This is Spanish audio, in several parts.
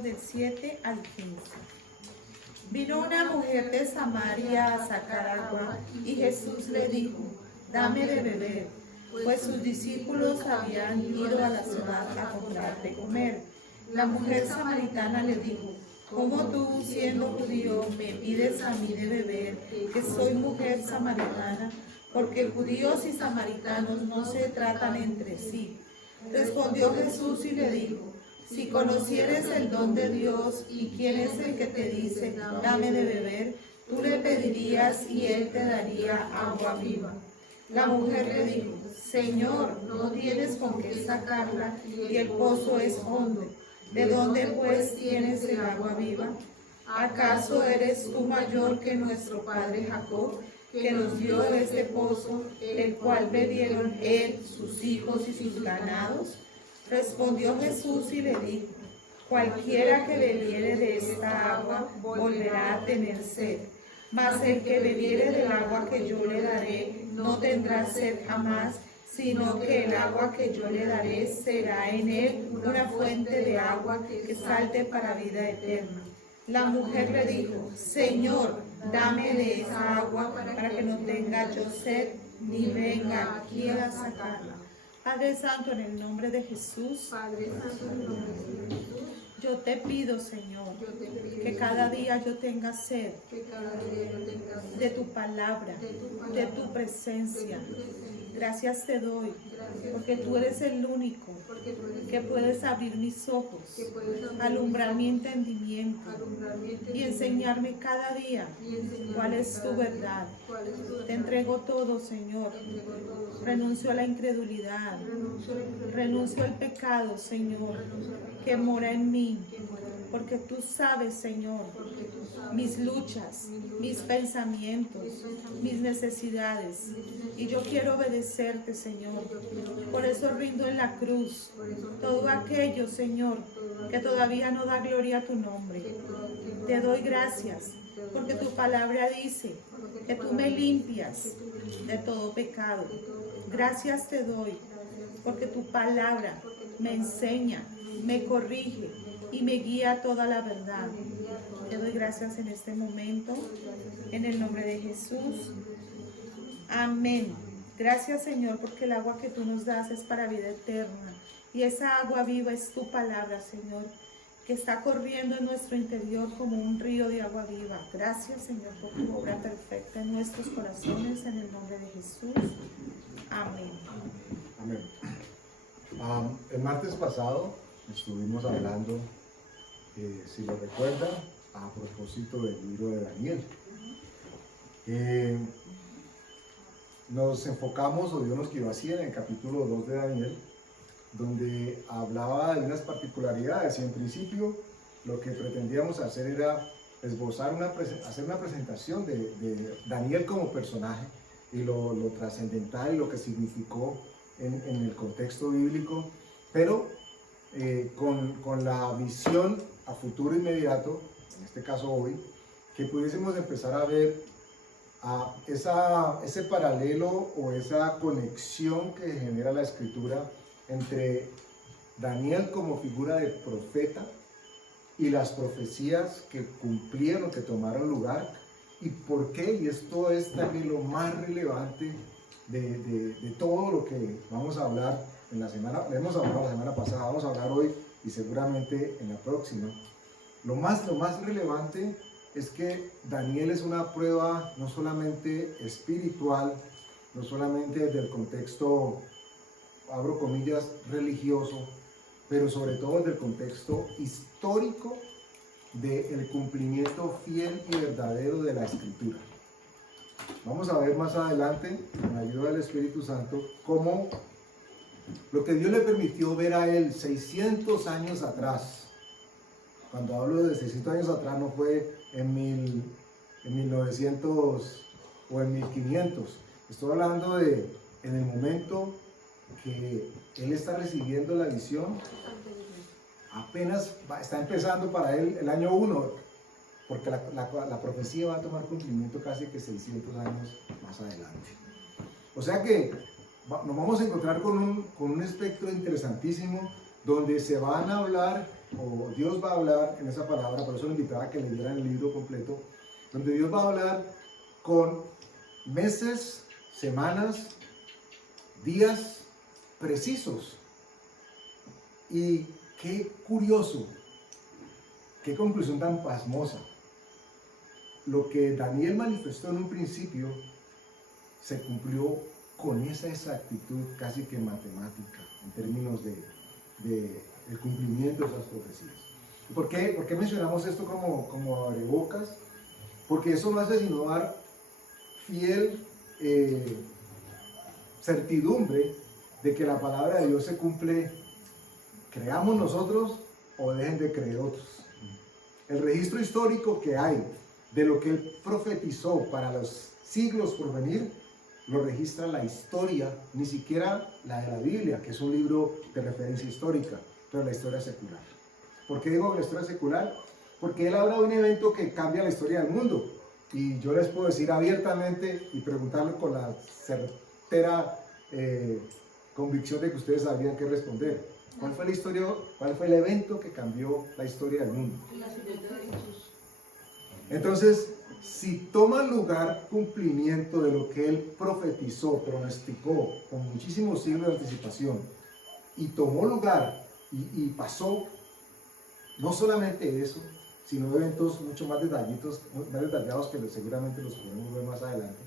versículos del 7 al 15. Vino una mujer de Samaria a sacar agua, y Jesús le dijo: dame de beber, pues sus discípulos habían ido a la ciudad a comprar de comer. La mujer samaritana le dijo: ¿cómo tú, siendo judío, me pides a mí de beber, que soy mujer samaritana? Porque judíos y samaritanos no se tratan entre sí. Respondió Jesús y le dijo: si conocieres el don de Dios y quién es el que te dice, dame de beber, tú le pedirías y él te daría agua viva. La mujer le dijo: Señor, no tienes con qué sacarla y el pozo es hondo. ¿De dónde pues tienes el agua viva? ¿Acaso eres tú mayor que nuestro padre Jacob, que nos dio este pozo, el cual bebieron él, sus hijos y sus ganados? Respondió Jesús y le dijo: cualquiera que bebiere de esta agua volverá a tener sed, mas el que bebiere del agua que yo le daré no tendrá sed jamás, sino que el agua que yo le daré será en él una fuente de agua que salte para vida eterna. La mujer le dijo: Señor, dame de esa agua para que no tenga yo sed, ni venga aquí a sacarla. Padre Santo, en el nombre de Jesús, yo te pido, Señor, que cada día yo tenga sed de tu palabra, de tu presencia. Gracias te doy, porque tú eres el único que puedes abrir mis ojos, alumbrar mi entendimiento y enseñarme cada día cuál es tu verdad. Te entrego todo, Señor. Renuncio a la incredulidad, renuncio al pecado, Señor, que mora en mí, porque tú sabes, Señor, mis luchas, mis pensamientos, mis necesidades, y yo quiero obedecerte, Señor. Por eso rindo en la cruz todo aquello, Señor, que todavía no da gloria a tu nombre. Te doy gracias, porque tu palabra dice que tú me limpias de todo pecado. Gracias te doy, porque tu palabra me enseña, me corrige y me guía a toda la verdad. Te doy gracias en este momento, en el nombre de Jesús. Amén. Gracias, Señor, porque el agua que tú nos das es para vida eterna. Y esa agua viva es tu palabra, Señor, que está corriendo en nuestro interior como un río de agua viva. Gracias, Señor, por tu obra perfecta en nuestros corazones, en el nombre de Jesús. Amén. Amén. El martes pasado estuvimos hablando, si lo recuerdan, a propósito del libro de Daniel. Nos enfocamos, o Dios nos quedó así, en el capítulo 2 de Daniel, donde hablaba de unas particularidades, y en principio lo que pretendíamos hacer era esbozar hacer una presentación de Daniel como personaje y lo trascendental y lo que significó en el contexto bíblico, pero con la visión a futuro inmediato, en este caso hoy, que pudiésemos empezar a ver ese paralelo o esa conexión que genera la escritura entre Daniel como figura de profeta y las profecías que cumplieron o que tomaron lugar, y por qué, y esto es también lo más relevante de todo lo que vamos a hablar en la semana. Hemos hablado la semana pasada, vamos a hablar hoy y seguramente en la próxima. Lo más relevante es que Daniel es una prueba no solamente espiritual, no solamente desde el contexto, abro comillas, religioso, pero sobre todo desde el contexto histórico del cumplimiento fiel y verdadero de la Escritura. Vamos a ver más adelante, con la ayuda del Espíritu Santo, cómo lo que Dios le permitió ver a él 600 años atrás. Cuando hablo de 600 años atrás, no fue en 1900 o en 1500. Estoy hablando de en el momento que él está recibiendo la visión. Apenas está empezando para él el año 1, porque la profecía va a tomar cumplimiento casi que 600 años más adelante. O sea que nos vamos a encontrar con un espectro interesantísimo, donde se van a hablar o Dios va a hablar en esa palabra, por eso lo invitaba a que leyeran el libro completo, donde Dios va a hablar con meses, semanas, días precisos. Y qué curioso, qué conclusión tan pasmosa. Lo que Daniel manifestó en un principio se cumplió con esa exactitud casi que matemática en términos de el cumplimiento de esas profecías. ¿Por qué mencionamos esto como abrebocas? Porque eso no hace sino dar fiel certidumbre de que la palabra de Dios se cumple, creamos nosotros o dejen de creer otros. El registro histórico que hay de lo que él profetizó para los siglos por venir, lo registra la historia, ni siquiera la de la Biblia, que es un libro de referencia histórica, pero la historia secular. ¿Por qué digo la historia secular? Porque él habla de un evento que cambia la historia del mundo. Y yo les puedo decir abiertamente y preguntarle con la certera convicción de que ustedes sabían qué responder. ¿Cuál fue la historia? ¿Cuál fue el evento que cambió la historia del mundo? Entonces, si toma lugar cumplimiento de lo que él profetizó, pronosticó con muchísimos siglos de anticipación, y tomó lugar y pasó, no solamente eso, sino eventos mucho más detallados que seguramente los podemos ver más adelante.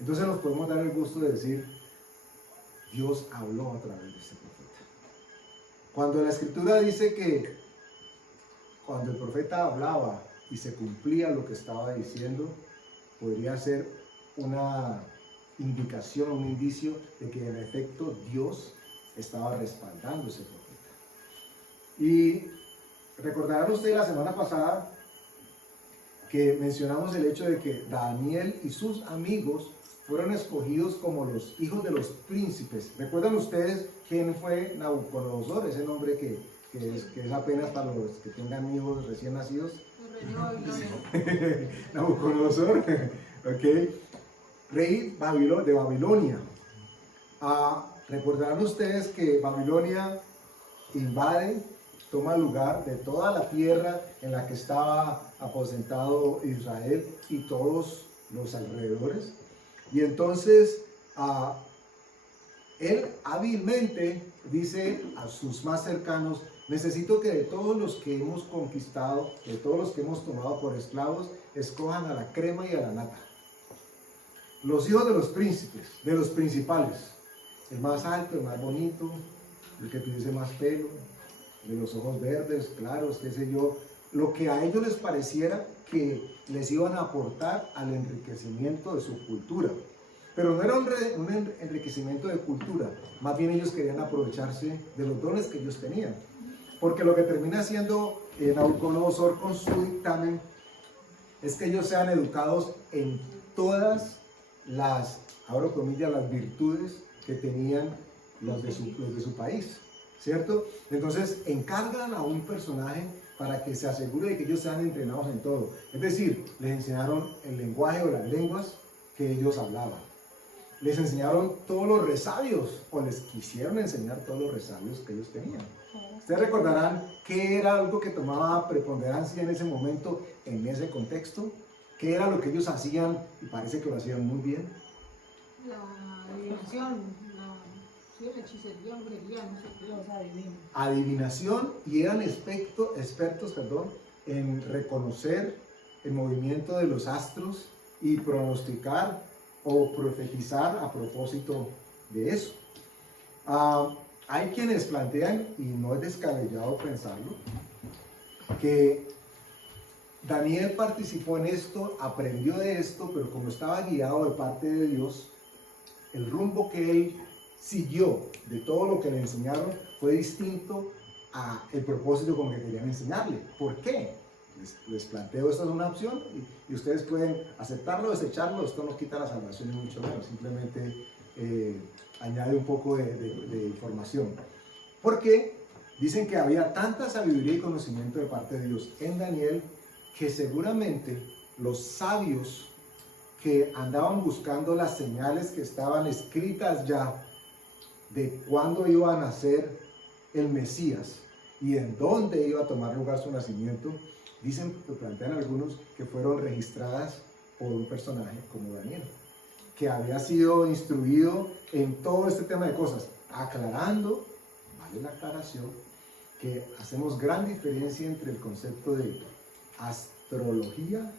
Entonces nos podemos dar el gusto de decir, Dios habló a través de este profeta. Cuando la escritura dice que cuando el profeta hablaba y se cumplía lo que estaba diciendo, podría ser una indicación, un indicio de que en efecto Dios estaba respaldando ese profeta. Y recordarán ustedes la semana pasada que mencionamos el hecho de que Daniel y sus amigos fueron escogidos como los hijos de los príncipes. ¿Recuerdan ustedes quién fue Nabucodonosor? Ese nombre que es apenas para los que tengan hijos recién nacidos. Nabucodonosor, ok, rey de Babilonia. Recordarán ustedes que Babilonia invade, toma lugar de toda la tierra en la que estaba aposentado Israel y todos los alrededores. Y entonces él hábilmente dice a sus más cercanos: necesito que de todos los que hemos conquistado, de todos los que hemos tomado por esclavos, escojan a la crema y a la nata. Los hijos de los príncipes, de los principales, el más alto, el más bonito, el que tuviese más pelo, de los ojos verdes, claros, qué sé yo, lo que a ellos les pareciera que les iban a aportar al enriquecimiento de su cultura. Pero no era un enriquecimiento de cultura, más bien ellos querían aprovecharse de los dones que ellos tenían. Porque lo que termina haciendo Nabucodonosor con su dictamen es que ellos sean educados en todas las, abro comillas, las virtudes que tenían los de su país, ¿cierto? Entonces encargan a un personaje para que se asegure de que ellos sean entrenados en todo. Es decir, les enseñaron el lenguaje o las lenguas que ellos hablaban. Les enseñaron todos los resabios, o les quisieron enseñar todos los resabios que ellos tenían. Ustedes recordarán qué era algo que tomaba preponderancia en ese momento, en ese contexto, qué era lo que ellos hacían, y parece que lo hacían muy bien. La adivinación, la hechicería, brujería, no sé qué. Los adivinos. Adivinación, y eran expertos en reconocer el movimiento de los astros y pronosticar o profetizar a propósito de eso. Hay quienes plantean, y no es descabellado pensarlo, que Daniel participó en esto, aprendió de esto, pero como estaba guiado de parte de Dios, el rumbo que él siguió de todo lo que le enseñaron fue distinto a el propósito con que querían enseñarle. ¿Por qué? Les planteo, esto es una opción y ustedes pueden aceptarlo o desecharlo. Esto no quita la salvación ni mucho menos, simplemente añade un poco de información. Porque dicen que había tanta sabiduría y conocimiento de parte de Dios en Daniel que seguramente los sabios que andaban buscando las señales que estaban escritas ya de cuándo iba a nacer el Mesías y en dónde iba a tomar lugar su nacimiento, dicen, plantean algunos, que fueron registradas por un personaje como Daniel, que había sido instruido en todo este tema de cosas, aclarando, vale la aclaración, que hacemos gran diferencia entre el concepto de astrología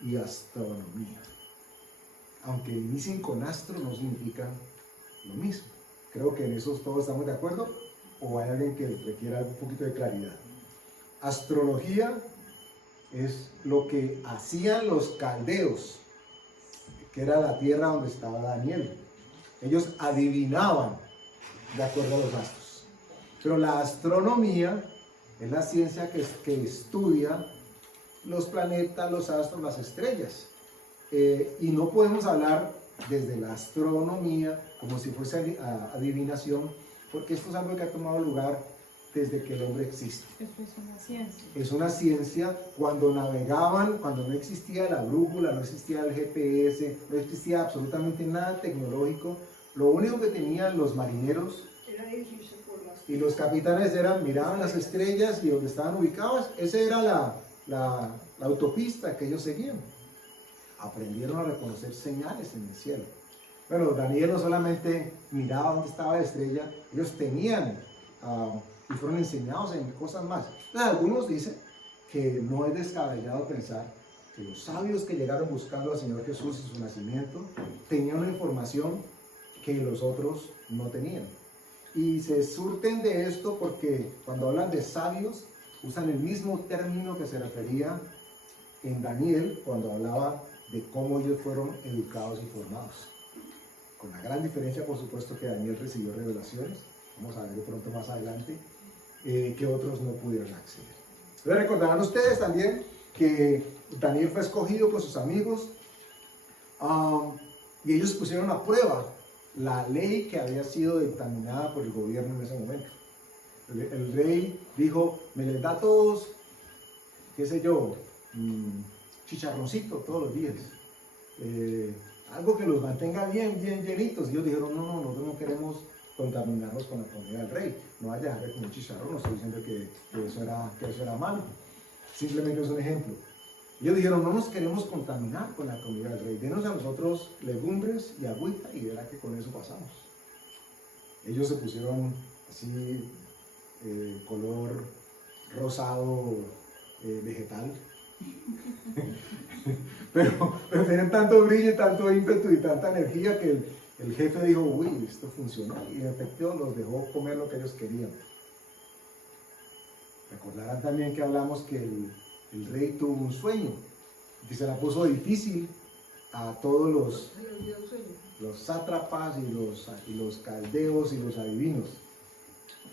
y astronomía. Aunque inicien con astro, no significa lo mismo. Creo que en eso todos estamos de acuerdo, o hay alguien que requiera un poquito de claridad. Astrología es lo que hacían los caldeos, que era la tierra donde estaba Daniel. Ellos adivinaban de acuerdo a los astros. Pero la astronomía es la ciencia que estudia los planetas, los astros, las estrellas. Y no podemos hablar desde la astronomía como si fuese adivinación, porque esto es algo que ha tomado lugar desde que el hombre existe. Esto es una ciencia. Es una ciencia. Cuando navegaban, cuando no existía la brújula, no existía el GPS, no existía absolutamente nada tecnológico, lo único que tenían los marineros y los capitanes miraban las estrellas y donde estaban ubicadas, esa era la autopista que ellos seguían. Aprendieron a reconocer señales en el cielo. Bueno, Daniel no solamente miraba dónde estaba la estrella, ellos tenían y fueron enseñados en cosas más. Algunos dicen que no es descabellado pensar que los sabios que llegaron buscando al Señor Jesús y su nacimiento tenían una información que los otros no tenían. Y se surten de esto porque cuando hablan de sabios, usan el mismo término que se refería en Daniel cuando hablaba de cómo ellos fueron educados y formados. Con la gran diferencia, por supuesto, que Daniel recibió revelaciones, vamos a ver de pronto más adelante, que otros no pudieron acceder. Entonces, recordarán ustedes también que Daniel fue escogido con sus amigos y ellos pusieron a prueba la ley que había sido dictaminada por el gobierno en ese momento. El rey dijo, me les da a todos, qué sé yo, chicharroncito todos los días, algo que los mantenga bien llenitos. Y ellos dijeron, no, nosotros no queremos contaminarnos con la comida del rey, no vaya a dejar con un chicharrón, no estoy diciendo que eso era malo, simplemente es un ejemplo. Ellos dijeron, no nos queremos contaminar con la comida del rey, denos a nosotros legumbres y agüita y verá que con eso pasamos. Ellos se pusieron así, color rosado vegetal, pero tenían tanto brillo y tanto ímpetu y tanta energía que el jefe dijo, uy, esto funcionó, y en efecto los dejó comer lo que ellos querían. Recordarán también que hablamos que el rey tuvo un sueño, que se la puso difícil a todos los sátrapas y los caldeos y los adivinos.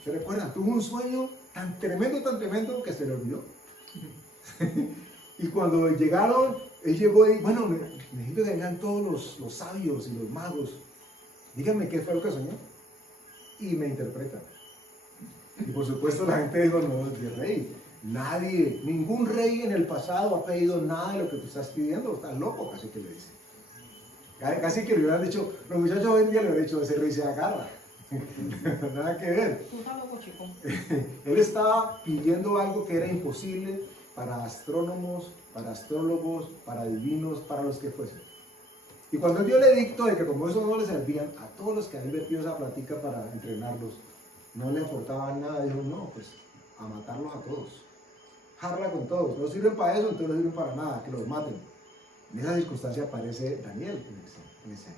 ¿Se recuerdan? Tuvo un sueño tan tremendo que se le olvidó. Y cuando llegaron, él llegó y, bueno, necesito que vengan todos los sabios y los magos. Díganme qué fue lo que soñó. Y me interpretan. Y por supuesto la gente dijo, no, es de rey. Nadie, ningún rey en el pasado ha pedido nada de lo que tú estás pidiendo. Estás loco, casi que le dicen. Casi que le hubieran dicho, los muchachos hoy en día le hubieran dicho, ese rey se agarra. Nada que ver. Tú estás loco, chico. Él estaba pidiendo algo que era imposible para astrónomos, para astrólogos, para adivinos, para los que fuesen. Y cuando él dio el edicto de que como eso no les servían, a todos los que habían invertido esa plática para entrenarlos, no le aportaba nada, dijo, no, pues a matarlos a todos. Jarla con todos, no sirven para eso, entonces no sirven para nada, que los maten. En esa circunstancia aparece Daniel en escena.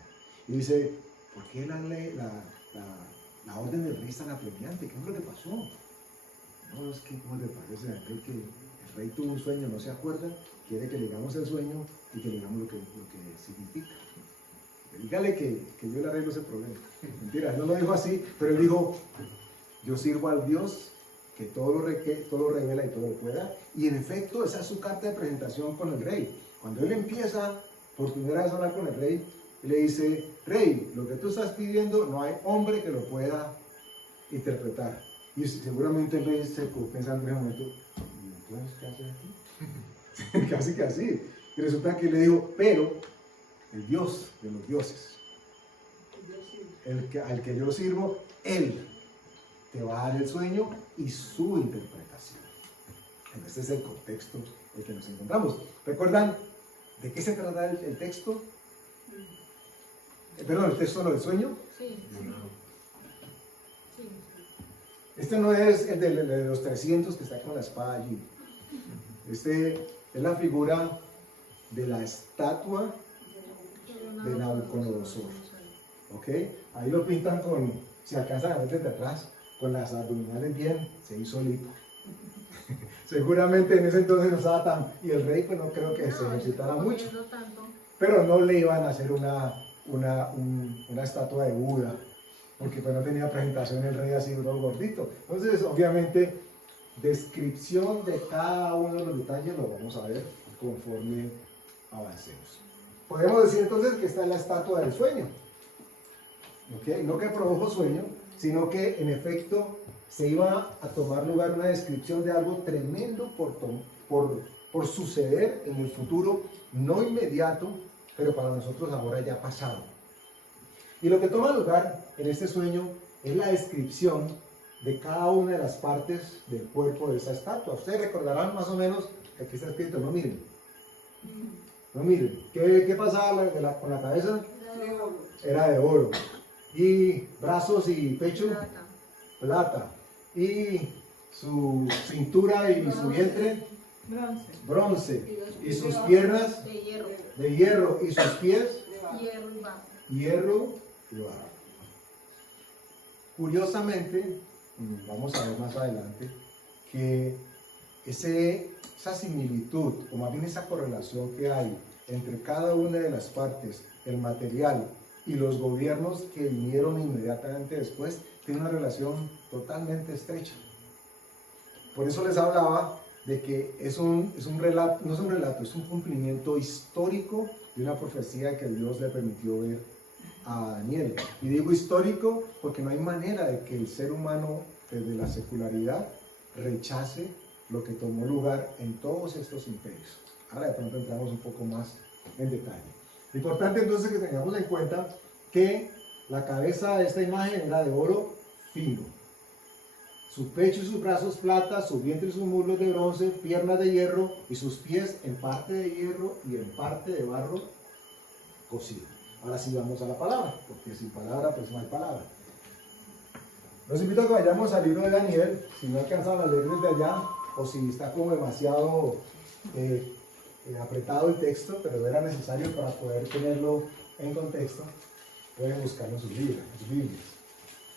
Y dice, ¿por qué la orden del rey es tan apremiante? ¿Qué es lo que pasó? No, es que, ¿cómo le parece a Daniel que el rey tuvo un sueño, no se acuerda? Quiere que le digamos el sueño y que le digamos lo que significa. Dígale que yo le arreglo ese problema. Mentira, no lo dijo así, pero él dijo, yo sirvo al Dios que todo lo revela y todo lo pueda. Y en efecto, esa es su carta de presentación con el rey. Cuando él empieza por primera vez a hablar con el rey, le dice, rey, lo que tú estás pidiendo no hay hombre que lo pueda interpretar. Y seguramente el rey se quedó pensando en ese momento, entonces, ¿qué hace aquí? Casi que así. Y resulta que le dijo, pero el Dios de los dioses, al que yo sirvo, Él te va a dar el sueño y su interpretación. Este es el contexto en el que nos encontramos. ¿Recuerdan de qué se trata el texto? Perdón, el texto no del sueño. Sí. Sí. Este no es el de los 300 que está con la espada allí. Este es la figura de la estatua de Nabucodonosor. ¿Ok? Ahí lo pintan con, si alcanzan a ver desde atrás, con las abdominales bien, se hizo lipo. Seguramente en ese entonces no estaba tan, y el rey pues no creo que se ejercitara mucho, pero no le iban a hacer una estatua de Buda, porque pues no tenía presentación el rey así todo gordito. Entonces obviamente descripción de cada uno de los detalles lo vamos a ver conforme avancemos. Podemos decir entonces que esta es la estatua del sueño. ¿Okay? No que produjo sueño, sino que en efecto se iba a tomar lugar una descripción de algo tremendo por suceder en el futuro, no inmediato, pero para nosotros ahora ya pasado. Y lo que toma lugar en este sueño es la descripción de cada una de las partes del cuerpo de esa estatua. Ustedes recordarán más o menos que aquí está escrito, no miren. No miren. ¿Qué pasaba con la cabeza? Era de oro. Y brazos y pecho, plata. Y su cintura y su vientre, bronce. Y sus piernas, de hierro. Y sus pies, hierro y barro. Curiosamente, vamos a ver más adelante, que esa similitud, o más bien esa correlación que hay entre cada una de las partes, el material y los gobiernos que vinieron inmediatamente después, tiene una relación totalmente estrecha. Por eso les hablaba de que es un relato, no es un relato, es un cumplimiento histórico de una profecía que Dios le permitió ver a Daniel. Y digo histórico porque no hay manera de que el ser humano desde la secularidad rechace lo que tomó lugar en todos estos imperios. Ahora de pronto entramos un poco más en detalle. Importante entonces que tengamos en cuenta que la cabeza de esta imagen era de oro fino, su pecho y sus brazos plata, su vientre y sus muslos de bronce, piernas de hierro y sus pies en parte de hierro y en parte de barro cocido. Ahora sí vamos a la palabra, porque sin palabra pues no hay palabra. Los invito a que vayamos al libro de Daniel, si no alcanzan a leer desde allá, o si está como demasiado apretado el texto, pero era necesario para poder tenerlo en contexto, pueden buscarlo en sus Biblias.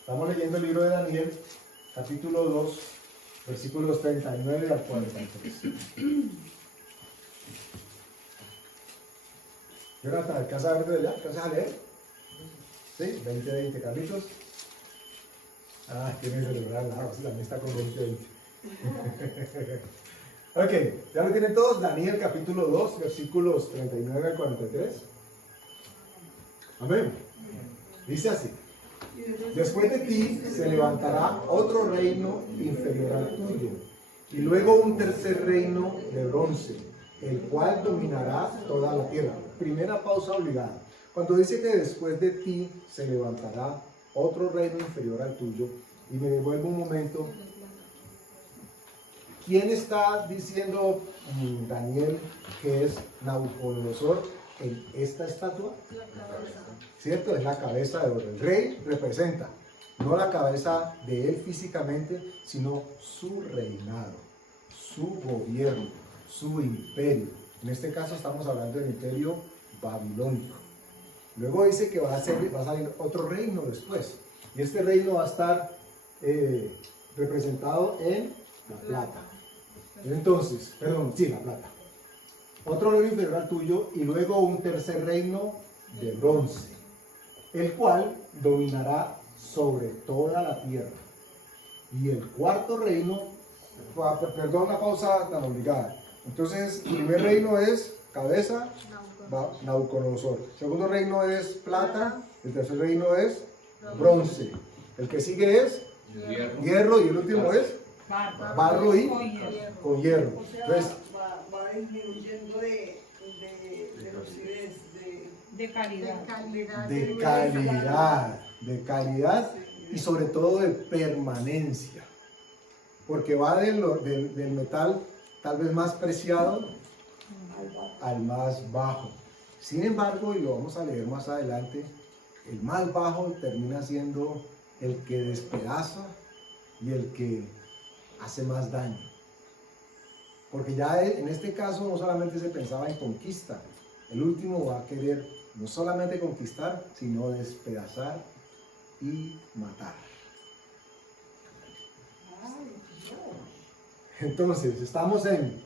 Estamos leyendo el libro de Daniel, capítulo 2, versículos 39 al 43. Jonathan, ¿alcanzas a ver desde allá? ¿Alcanzas a leer? ¿Sí? 20-20, Carlitos. Tiene que celebrar la también está con 20-20. Ok, ¿ya lo tienen todos? Daniel capítulo 2, versículos 39 al 43. Amén. Dice así: después de ti se levantará otro reino inferior al tuyo, y luego un tercer reino de bronce, el cual dominará toda la tierra. Primera pausa obligada. Cuando dice que después de ti se levantará otro reino inferior al tuyo, y me devuelvo un momento, ¿quién está diciendo Daniel que es Nabucodonosor en esta estatua? La cabeza. ¿Cierto? Es la cabeza de oro. El rey representa no la cabeza de él físicamente, sino su reinado, su gobierno, su imperio. En este caso estamos hablando del imperio babilónico. Luego dice que va a salir otro reino después. Y este reino va a estar representado en la plata. Entonces, la plata. Otro reino inferior al tuyo y luego un tercer reino de bronce, el cual dominará sobre toda la tierra. Y el cuarto reino, perdón la pausa tan obligada. Entonces, el primer reino es cabeza, Nabucodonosor. El segundo reino es plata. El tercer reino es bronce. El que sigue es hierro y el último es barro y con hierro. O sea, Entonces, va disminuyendo de lucidez, De calidad. de calidad y sobre todo de permanencia, porque va del metal tal vez más preciado al más bajo. Sin embargo, y lo vamos a leer más adelante, el más bajo termina siendo el que despedaza y el que hace más daño. Porque ya en este caso no solamente se pensaba en conquista, el último va a querer no solamente conquistar, sino despedazar y matar. Entonces, estamos en...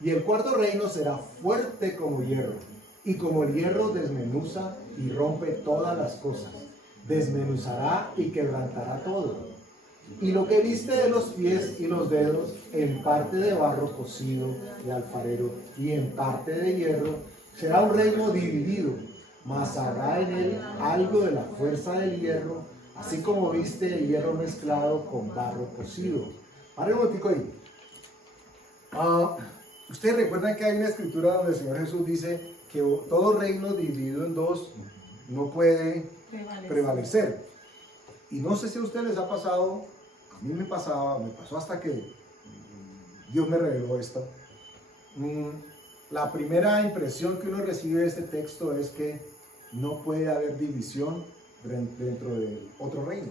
Y el cuarto reino será fuerte como hierro, y como el hierro desmenuza y rompe todas las cosas, desmenuzará y quebrantará todo. Y lo que viste de los pies y los dedos, en parte de barro cocido de alfarero y en parte de hierro, será un reino dividido, mas habrá en él algo de la fuerza del hierro, así como viste el hierro mezclado con barro cocido. Pare un momentico ahí. Ustedes recuerdan que hay una escritura donde el Señor Jesús dice que todo reino dividido en dos no puede prevalecer. Y no sé si a ustedes les ha pasado, a mí me pasó hasta que Dios me reveló esto. La primera impresión que uno recibe de este texto es que no puede haber división dentro del otro reino.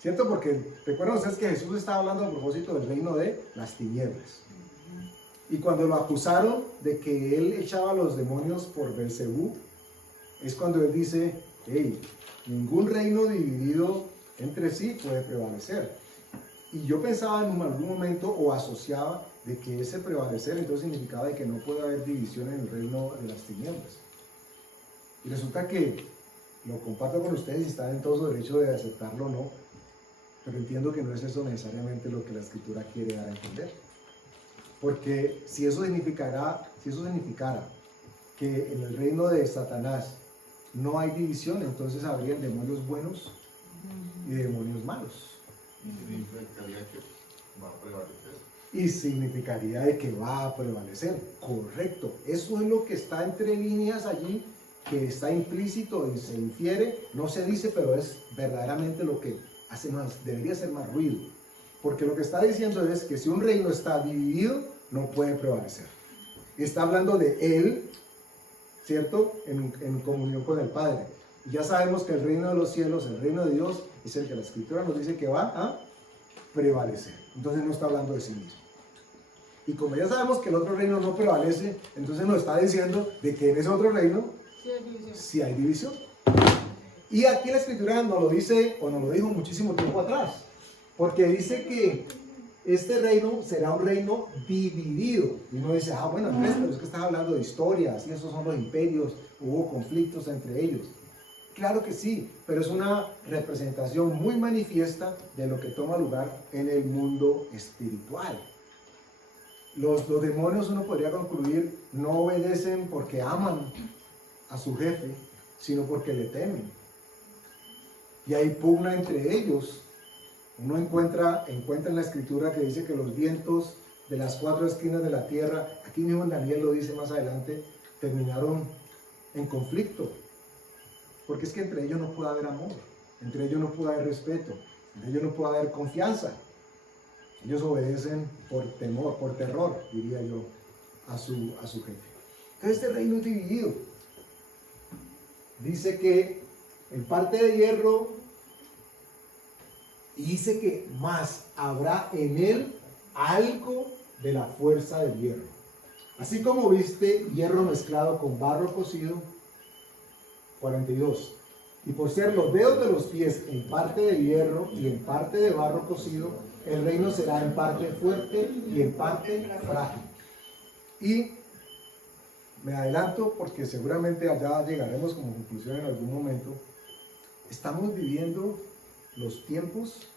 ¿Cierto? Porque recuerdan ustedes que Jesús estaba hablando a propósito del reino de las tinieblas. Y cuando lo acusaron de que él echaba a los demonios por Belcebú, es cuando él dice, hey, ningún reino dividido entre sí puede prevalecer. Y yo pensaba en algún momento o asociaba de que ese prevalecer entonces significaba de que no puede haber división en el reino de las tinieblas. Y resulta que lo comparto con ustedes y están en todo su derecho de aceptarlo o no, pero entiendo que no es eso necesariamente lo que la Escritura quiere dar a entender. Porque si eso significara que en el reino de Satanás no hay división, entonces habrían demonios buenos y demonios malos. Y significaría de que va a prevalecer. Correcto. Eso es lo que está entre líneas allí, que está implícito y se infiere. No se dice, pero es verdaderamente lo que hace más, debería ser más ruido. Porque lo que está diciendo es que si un reino está dividido, no puede prevalecer. Está hablando de él, ¿cierto? En comunión con el Padre. Y ya sabemos que el reino de los cielos, el reino de Dios, es el que la Escritura nos dice que va a prevalecer. Entonces no está hablando de sí mismo. Y como ya sabemos que el otro reino no prevalece, entonces nos está diciendo de que en ese otro reino sí hay división. Y aquí la Escritura nos lo dice, o nos lo dijo muchísimo tiempo atrás. Porque dice que este reino será un reino dividido. Y uno dice, bueno, Andrés, pero es que estás hablando de historias, y esos son los imperios, hubo conflictos entre ellos. Claro que sí, pero es una representación muy manifiesta de lo que toma lugar en el mundo espiritual. Los demonios, uno podría concluir, no obedecen porque aman a su jefe, sino porque le temen. Y hay pugna entre ellos. Uno encuentra en la Escritura que dice que los vientos de las cuatro esquinas de la tierra, aquí mismo en Daniel lo dice más adelante, terminaron en conflicto. Porque es que entre ellos no puede haber amor, entre ellos no puede haber respeto, entre ellos no puede haber confianza. Ellos obedecen por temor, por terror, diría yo, a su jefe. Entonces este reino es dividido. Dice que en parte de hierro, y dice que más habrá en él algo de la fuerza del hierro. Así como viste hierro mezclado con barro cocido. 42. Y por ser los dedos de los pies en parte de hierro y en parte de barro cocido, el reino será en parte fuerte y en parte frágil. Y me adelanto porque seguramente allá llegaremos como conclusión en algún momento. Estamos viviendo los tiempos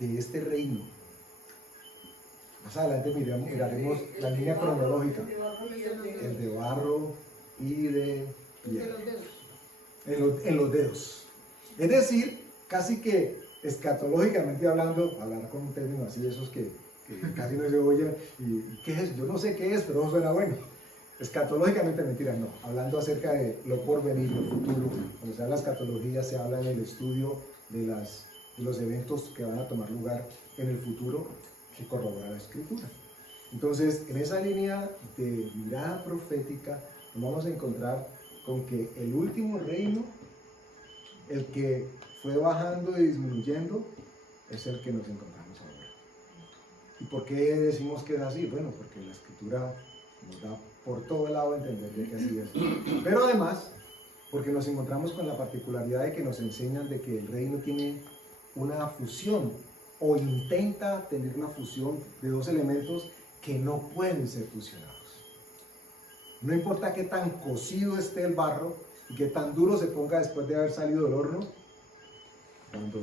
de este reino. Más adelante miraremos la línea cronológica, el de barro y de hierro, en los dedos. Es decir, casi que escatológicamente hablando, hablar con un término así, esos que casi no se oye, y ¿qué es? Yo no sé qué es, pero eso suena bueno. Escatológicamente mentira, no. Hablando acerca de lo por venir, lo futuro. Cuando se habla de escatología, se habla en el estudio de los eventos que van a tomar lugar en el futuro que corrobora la Escritura. Entonces, en esa línea de mirada profética, nos vamos a encontrar con que el último reino, el que fue bajando y disminuyendo, es el que nos encontramos ahora. ¿Y por qué decimos que es así? Bueno, porque la Escritura nos da por todo lado a entender de que así es. Pero además, porque nos encontramos con la particularidad de que nos enseñan de que el reino tiene una fusión, o intenta tener una fusión de dos elementos que no pueden ser fusionados. No importa qué tan cocido esté el barro y qué tan duro se ponga después de haber salido del horno, cuando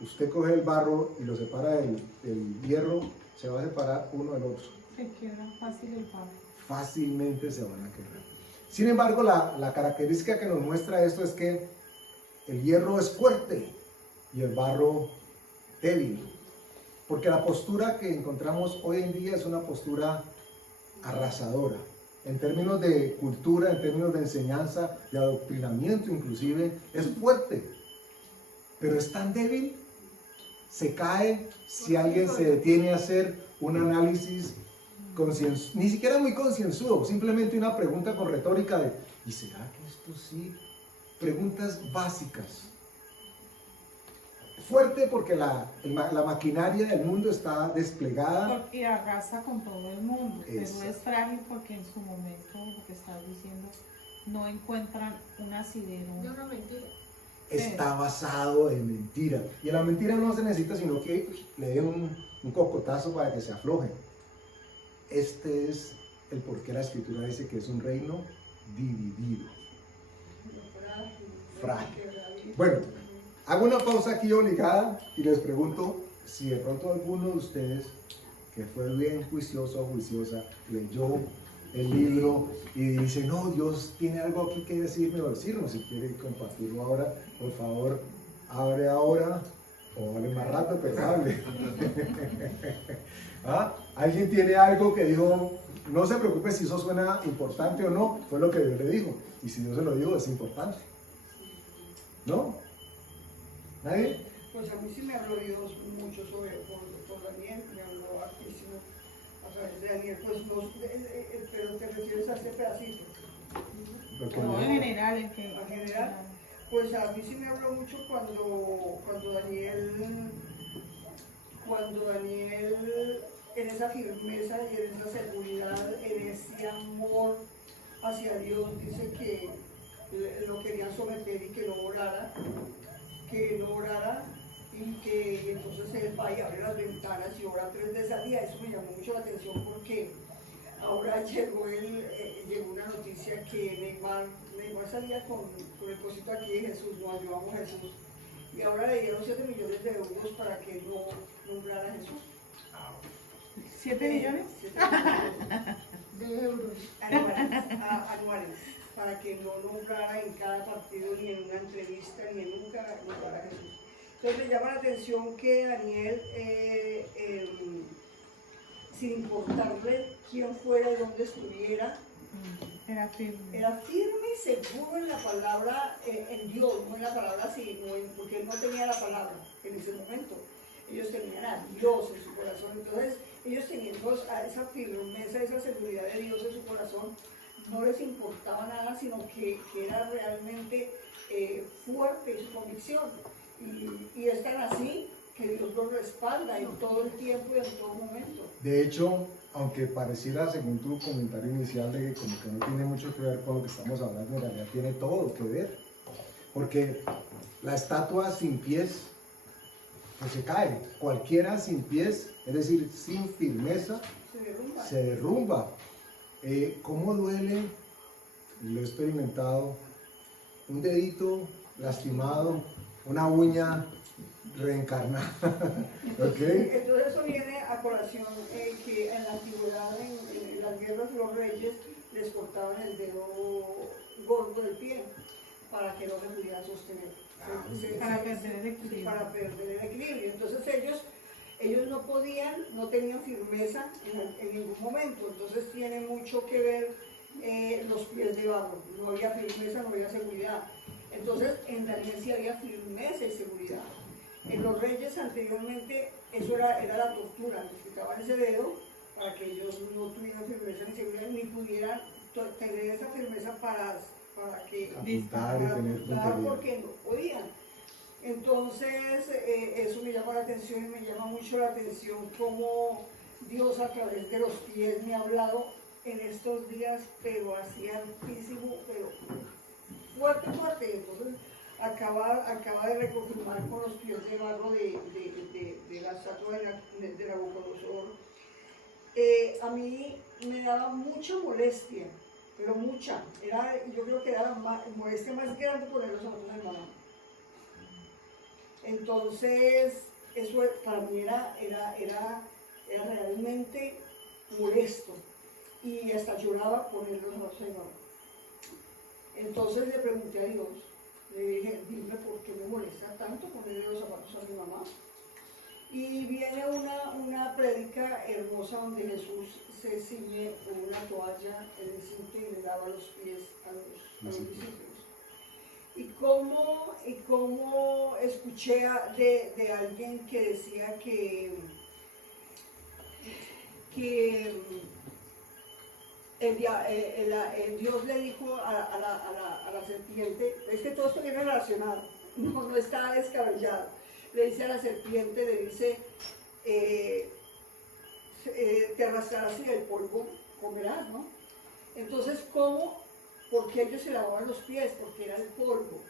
usted coge el barro y lo separa del hierro, se va a separar uno del otro. Se quiebra fácil el barro. Fácilmente se van a quebrar. Sin embargo, la característica que nos muestra esto es que el hierro es fuerte y el barro débil. Porque la postura que encontramos hoy en día es una postura arrasadora. En términos de cultura, en términos de enseñanza, de adoctrinamiento inclusive, es fuerte. Pero es tan débil, se cae si alguien se detiene a hacer un análisis ni siquiera muy concienzudo, simplemente una pregunta con retórica de ¿y será que esto sí? Preguntas básicas. Fuerte porque la maquinaria del mundo está desplegada. Y arrasa con todo el mundo, Exacto. pero es frágil porque en su momento, lo que estás diciendo, no encuentran un asidero. De una mentira. Está basado en mentira. Y en la mentira no se necesita sino que le den un cocotazo para que se afloje. Este es el por qué la Escritura dice que es un reino dividido. Frágil. Bueno, hago una pausa aquí obligada y les pregunto si de pronto alguno de ustedes que fue bien juicioso o juiciosa leyó el libro y dice, no, Dios tiene algo aquí que decirme o decirnos. Si quiere compartirlo ahora, por favor, abre ahora o hable más rato, pero hable. ¿Ah? ¿Alguien tiene algo que dijo? No se preocupe si eso suena importante o no, fue lo que Dios le dijo. Y si Dios se lo dijo, es importante. ¿No? ¿Nadie? Pues a mí sí me habló Dios mucho por Daniel, me habló hartísimo a través de Daniel, pues no, pero te refieres a este pedacito. Lo que No, me en dijo. general, en que... ¿En general? Pues a mí sí me habló mucho cuando Daniel en esa firmeza y en esa seguridad, en ese amor hacia Dios, dice que lo querían someter y que no orara y que entonces él va y abre las ventanas y ora 3 veces al día. Eso me llamó mucho la atención porque ahora llegó una noticia que Neymar salía con el cosito aquí de Jesús, no ayudamos a Jesús, y ahora le dieron 7 millones de euros para que no nombrara a Jesús. ¿7 millones? 7 millones De euros. anuales, para que no nombrara en cada partido, ni en una entrevista, ni en nunca nombrara a Jesús. Entonces me llama la atención que Daniel, sin importarle quién fuera y dónde estuviera, Era firme. era firme y seguro en la palabra, en Dios, no en la palabra sino porque él no tenía la palabra en ese momento. Ellos tenían a Dios en su corazón, entonces ellos teniendo esa firmeza, esa seguridad de Dios en su corazón, no les importaba nada, sino que era realmente fuerte su convicción. Y es tan así que Dios los respalda en todo el tiempo y en todo momento. De hecho, aunque pareciera, según tu comentario inicial, de que como que no tiene mucho que ver con lo que estamos hablando, en realidad tiene todo que ver. Porque la estatua sin pies, pues se cae. Cualquiera sin pies, es decir, sin firmeza, se derrumba. ¿Cómo duele? Lo he experimentado. Un dedito lastimado, una uña reencarnada. ¿Okay? Entonces eso viene a colación que en la antigüedad, en las guerras, los reyes les cortaban el dedo gordo del pie para que no se pudieran sostener. Para perder el equilibrio. Para perder el equilibrio. Entonces ellos no podían, no tenían firmeza en ningún momento. Entonces tiene mucho que ver los pies de barro. No había firmeza, no había seguridad. Entonces en Daniel sí había firmeza y seguridad. En los reyes anteriormente eso era la tortura, les quitaban ese dedo para que ellos no tuvieran firmeza ni seguridad ni pudieran tener esa firmeza para que Apuntar y tener puntería. porque no podían. Entonces eso me llama la atención y me llama mucho la atención cómo Dios a través de los pies me ha hablado en estos días, pero así altísimo, pero fuerte, fuerte. Entonces acaba de reconfirmar con los pies de barro de la estatua de Nabucodonosor. A mí me daba mucha molestia, pero mucha. Yo creo que era la molestia más grande poner los zapatos de mamá. Entonces, eso para mí era realmente molesto. Y hasta lloraba poner los zapatos de mamá. Entonces le pregunté a Dios, le dije, dime por qué me molesta tanto ponerle los zapatos a mi mamá. Y viene una prédica hermosa donde Jesús se ciñe con una toalla en el cinto y le lava los pies a los discípulos. Y cómo escuché de alguien que decía que Dios le dijo a la serpiente, es que todo esto viene relacionado, no está descabellado. Le dice a la serpiente, le dice, te arrastrarás y del polvo comerás, ¿no? Entonces, ¿por qué ellos se lavaban los pies? Porque era el polvo.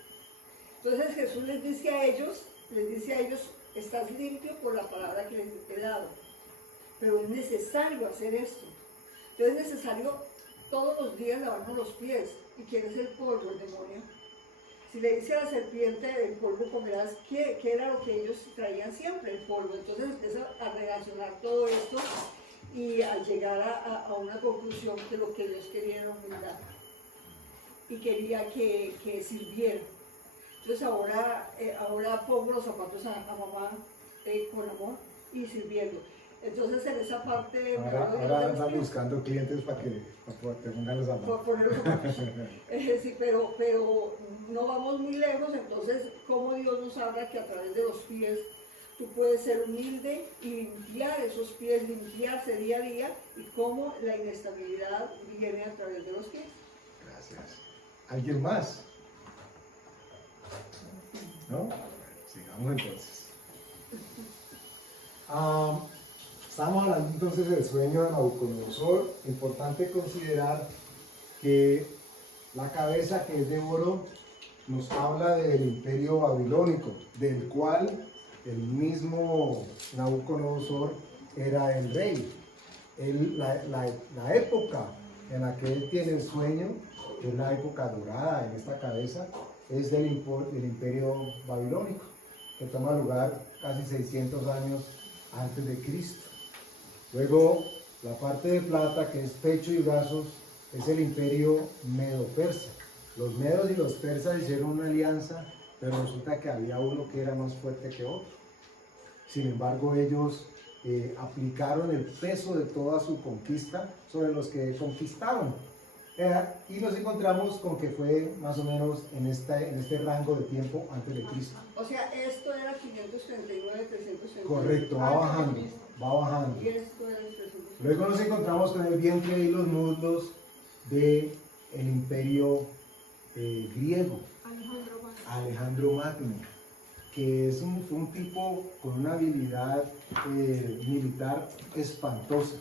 Entonces Jesús les dice a ellos, estás limpio por la palabra que les he dado. Pero es necesario hacer esto. Entonces es necesario todos los días lavarnos los pies. ¿Y quién es el polvo? El demonio. Si le dice a la serpiente, el polvo comerás, ¿qué era lo que ellos traían siempre? El polvo. Entonces empieza a relacionar todo esto y a llegar a una conclusión de lo que Dios quería en la humanidad. Y quería que sirviera. Entonces ahora pongo los zapatos a mamá con amor y sirviendo. Entonces en esa parte... Ahora andan buscando clientes para que te pongan los zapatos. Por poner los zapatos. Sí, pero no vamos muy lejos, entonces cómo Dios nos habla que a través de los pies tú puedes ser humilde y limpiar esos pies, limpiarse día a día, y cómo la inestabilidad viene a través de los pies. Gracias. ¿Alguien más? ¿No? Bueno, sigamos entonces. Estamos hablando entonces del sueño de Nabucodonosor. Importante considerar que la cabeza, que es de oro, nos habla del imperio babilónico, del cual el mismo Nabucodonosor era el rey. La época en la que él tiene el sueño, que es la época dorada en esta cabeza, es del imperio babilónico, que toma lugar casi 600 años antes de Cristo. Luego, la parte de plata, que es pecho y brazos, es el imperio medo-persa. Los medos y los persas hicieron una alianza, pero resulta que había uno que era más fuerte que otro. Sin embargo, ellos aplicaron el peso de toda su conquista sobre los que conquistaron. Y nos encontramos con que fue más o menos en este rango de tiempo antes de Cristo. O sea, esto era 539, 339. Correcto, va bajando, va bajando. Y esto era 339. Luego nos encontramos con el vientre y los muslos del imperio griego, Alejandro Magno, que fue un tipo con una habilidad militar espantosa.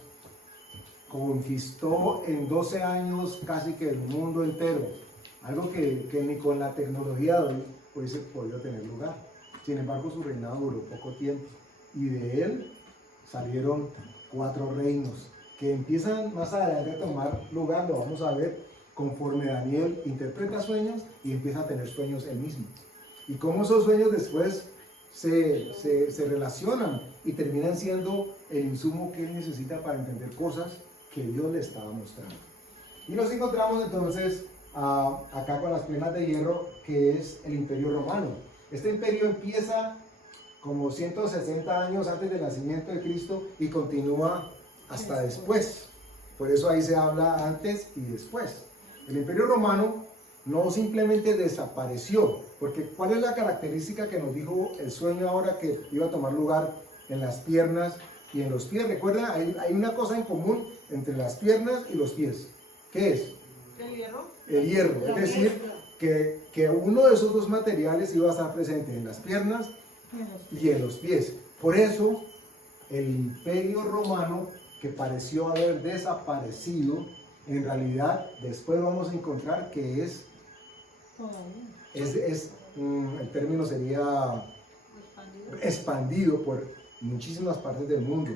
Conquistó en 12 años casi que el mundo entero, algo que ni con la tecnología de hoy hubiese podido tener lugar. Sin embargo, su reinado duró poco tiempo y de él salieron 4 reinos que empiezan más adelante a tomar lugar. Lo vamos a ver conforme Daniel interpreta sueños y empieza a tener sueños él mismo, y cómo esos sueños después se relacionan y terminan siendo el insumo que él necesita para entender cosas que Dios le estaba mostrando. Y nos encontramos entonces acá con las plenas de hierro, que es el imperio romano. Este imperio empieza como 160 años antes del nacimiento de Cristo y continúa hasta después. Por eso ahí se habla antes y después. El imperio romano no simplemente desapareció, porque ¿cuál es la característica que nos dijo el sueño ahora que iba a tomar lugar en las piernas y en los pies? Recuerda, hay una cosa en común entre las piernas y los pies. ¿Qué es? ¿El hierro? El hierro, es decir, que uno de esos dos materiales iba a estar presente en las piernas y en los pies. Por eso, el imperio romano, que pareció haber desaparecido, en realidad después vamos a encontrar que el término sería expandido por muchísimas partes del mundo.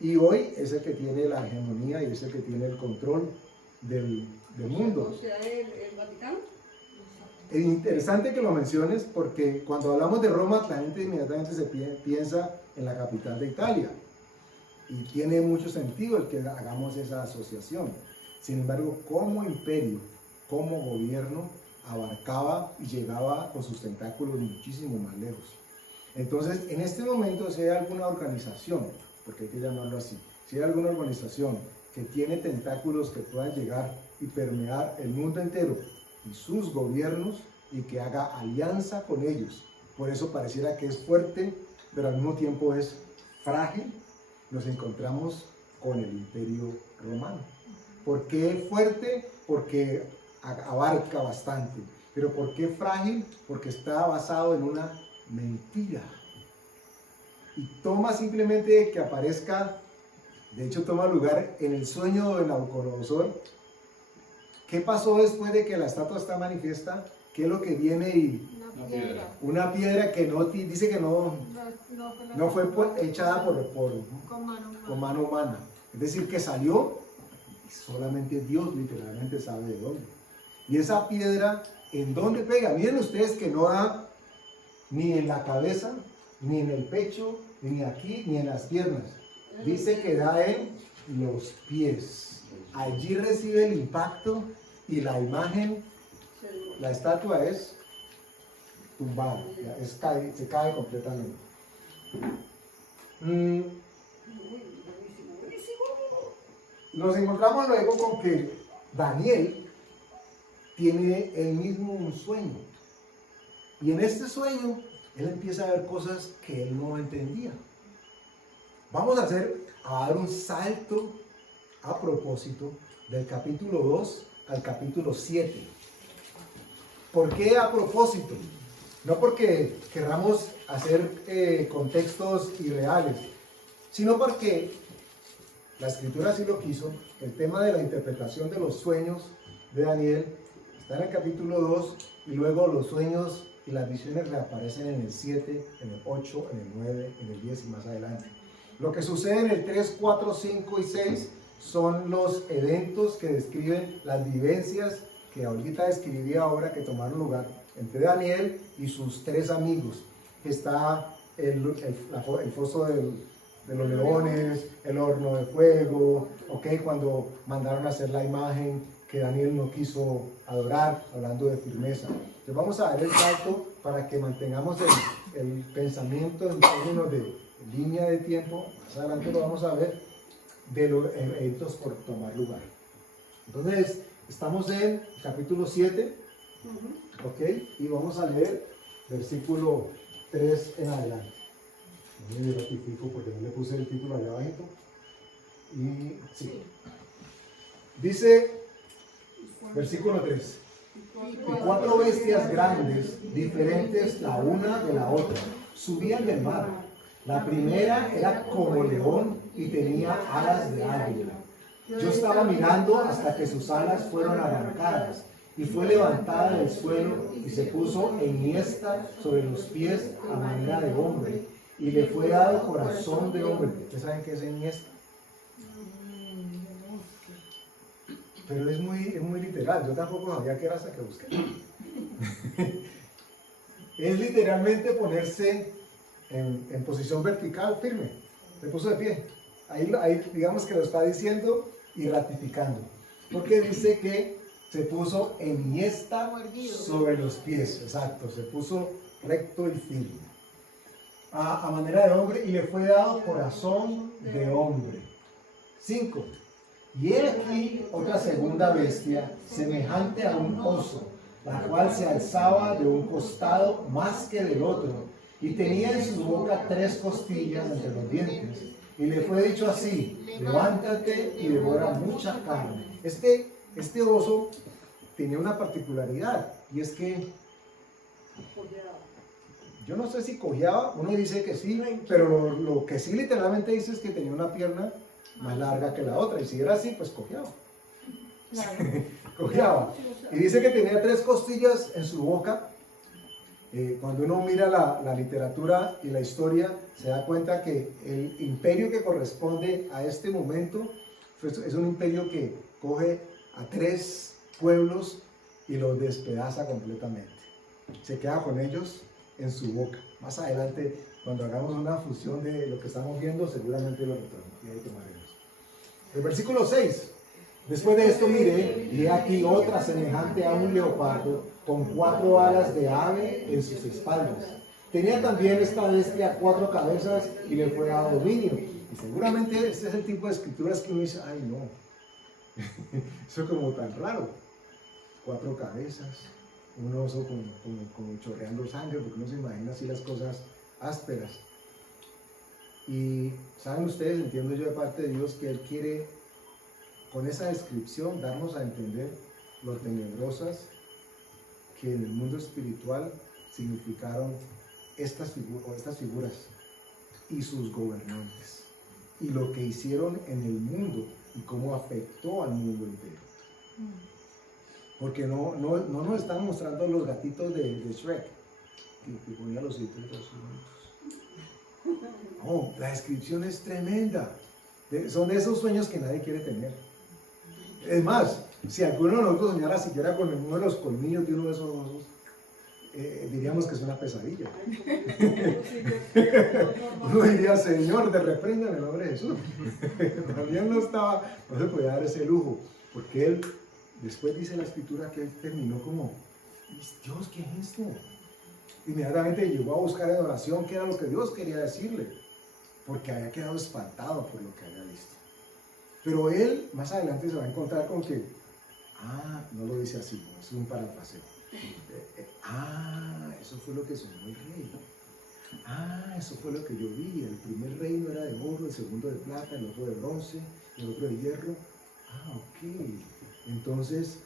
Y hoy es el que tiene la hegemonía y es el que tiene el control del mundo. O sea, el Vaticano. Es interesante que lo menciones porque cuando hablamos de Roma, la gente inmediatamente se piensa en la capital de Italia. Y tiene mucho sentido el que hagamos esa asociación. Sin embargo, como imperio, como gobierno, abarcaba y llegaba con sus tentáculos muchísimo más lejos. Entonces, en este momento, si hay alguna organización, porque hay que llamarlo así, si hay alguna organización que tiene tentáculos que puedan llegar y permear el mundo entero y sus gobiernos y que haga alianza con ellos, por eso pareciera que es fuerte, pero al mismo tiempo es frágil, nos encontramos con el imperio romano. ¿Por qué fuerte? Porque abarca bastante. ¿Pero por qué frágil? Porque está basado en una mentira. Y toma simplemente que aparezca, de hecho toma lugar en el sueño de Nabucodonosor. ¿Qué pasó después de que la estatua está manifiesta? ¿Qué es lo que viene? Y Una piedra. una piedra que no dice que no fue echada con mano humana. Es decir, que salió y solamente Dios literalmente sabe de dónde. Y esa piedra, ¿en dónde pega? Miren ustedes que no da ni en la cabeza, ni en el pecho, ni aquí, ni en las piernas. Dice que da en los pies. Allí recibe el impacto y la imagen, la estatua es tumbada, se cae completamente. Nos encontramos luego con que Daniel tiene él mismo un sueño. Y en este sueño, él empieza a ver cosas que él no entendía. Vamos a dar un salto a propósito del capítulo 2 al capítulo 7. ¿Por qué a propósito? No porque querramos hacer contextos irreales, sino porque la escritura así lo quiso. El tema de la interpretación de los sueños de Daniel está en el capítulo 2 y luego los sueños y las visiones reaparecen en el 7, en el 8, en el 9, en el 10 y más adelante. Lo que sucede en el 3, 4, 5 y 6 son los eventos que describen las vivencias que ahorita describí ahora que tomaron lugar entre Daniel y sus tres amigos. Está el foso de los leones, el horno de fuego, cuando mandaron a hacer la imagen que Daniel no quiso adorar, hablando de firmeza. Entonces vamos a dar el salto para que mantengamos el pensamiento en términos de línea de tiempo. Más adelante lo vamos a ver, de los eventos por tomar lugar. Entonces, estamos en capítulo 7, y vamos a leer versículo 3 en adelante. No me ratifico porque no le puse el título allá abajito. Y sí. Dice, versículo 3. Y 4 bestias grandes, diferentes la una de la otra, subían del mar. La primera era como león y tenía alas de águila. Yo estaba mirando hasta que sus alas fueron arrancadas y fue levantada del suelo y se puso enhiesta sobre los pies a manera de hombre y le fue dado corazón de hombre. ¿Ustedes saben qué es enhiesta? Pero es muy literal, yo tampoco sabía qué era hasta que busqué. Es literalmente ponerse en posición vertical, firme. Se puso de pie. Ahí digamos que lo está diciendo y ratificando. Porque dice que se puso enhiesta sobre los pies. Exacto, se puso recto y firme. A manera de hombre y le fue dado corazón de hombre. 5. Y he aquí otra segunda bestia, semejante a un oso, la cual se alzaba de un costado más que del otro, y tenía en su boca 3 costillas entre los dientes. Y le fue dicho así: levántate y devora mucha carne. Este oso tenía una particularidad, y es que yo no sé si cojeaba, uno dice que sí, pero lo que sí literalmente dice es que tenía una pierna más larga que la otra, y si era así, pues cojeaba. Cojeaba. Y dice que tenía 3 costillas en su boca. Cuando uno mira la literatura y la historia, se da cuenta que el imperio que corresponde a este momento es un imperio que coge a 3 pueblos y los despedaza completamente. Se queda con ellos en su boca. Más adelante, cuando hagamos una fusión de lo que estamos viendo, seguramente lo tomaremos. El versículo 6. Después de esto miré, y he aquí otra semejante a un leopardo, con 4 alas de ave en sus espaldas. Tenía también esta bestia 4 cabezas, y le fue dado dominio. Y seguramente este es el tipo de escrituras que uno dice: ay no, eso es como tan raro. 4 cabezas, un oso como chorreando sangre, porque uno se imagina así las cosas ásperas. Y saben ustedes, entiendo yo de parte de Dios, que Él quiere con esa descripción darnos a entender lo tenebrosas que en el mundo espiritual significaron estas figuras y sus gobernantes, y lo que hicieron en el mundo y cómo afectó al mundo entero. Porque no nos están mostrando los gatitos de Shrek, que ponía los hitos. No, la descripción es tremenda. Son de esos sueños que nadie quiere tener. Es más, si alguno de nosotros soñara siquiera con uno de los colmillos de uno de esos osos, diríamos que es una pesadilla. Uno diría: Señor, te reprenda en el nombre de Jesús. También no se podía dar ese lujo, porque él, después dice la escritura que él terminó como: Dios, ¿qué es esto? Inmediatamente llegó a buscar en oración qué era lo que Dios quería decirle, porque había quedado espantado por lo que había visto. Pero él más adelante se va a encontrar con que, no lo dice así, no, es un parafraseo. Eso fue lo que soñó el rey. Eso fue lo que yo vi. El primer reino era de oro, el segundo de plata, el otro de bronce, el otro de hierro. Ok. Entonces,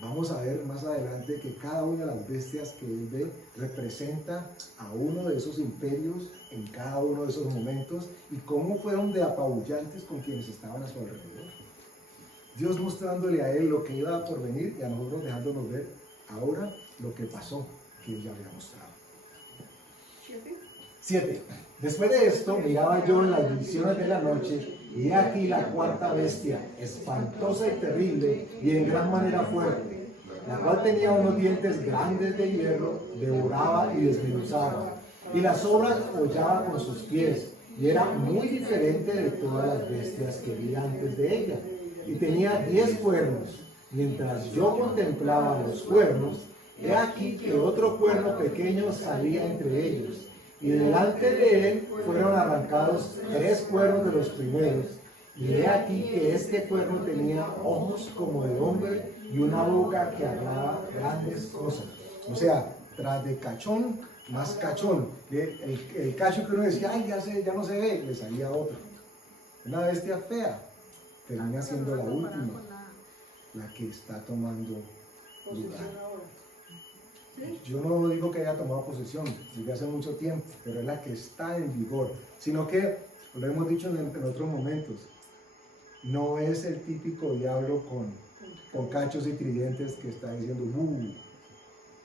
vamos a ver más adelante que cada una de las bestias que él ve representa a uno de esos imperios en cada uno de esos momentos, y cómo fueron de apabullantes con quienes estaban a su alrededor. Dios mostrándole a él lo que iba por venir, y a nosotros dejándonos ver ahora lo que pasó, que él ya había mostrado. 7. Después de esto miraba yo en las visiones de la noche, y he aquí la 4ª bestia, espantosa y terrible, y en gran manera fuerte, la cual tenía unos dientes grandes de hierro, devoraba y desmenuzaba, y las obras hollaba con sus pies, y era muy diferente de todas las bestias que vi antes de ella, y tenía 10 cuernos. Mientras yo contemplaba los cuernos, he aquí que otro cuerno pequeño salía entre ellos, y delante de él fueron arrancados 3 cuernos de los primeros, y he aquí que este cuerno tenía ojos como de hombre y una boca que hablaba grandes cosas. O sea, tras de cachón, más cachón. El cacho que uno decía: ay, ya no se ve, le salía otro. Una bestia fea termina siendo la última, la que está tomando lugar. Yo no digo que haya tomado posesión desde hace mucho tiempo, pero es la que está en vigor. Sino que, lo hemos dicho en otros momentos, no es el típico diablo con cachos y tridentes que está diciendo ¡buh!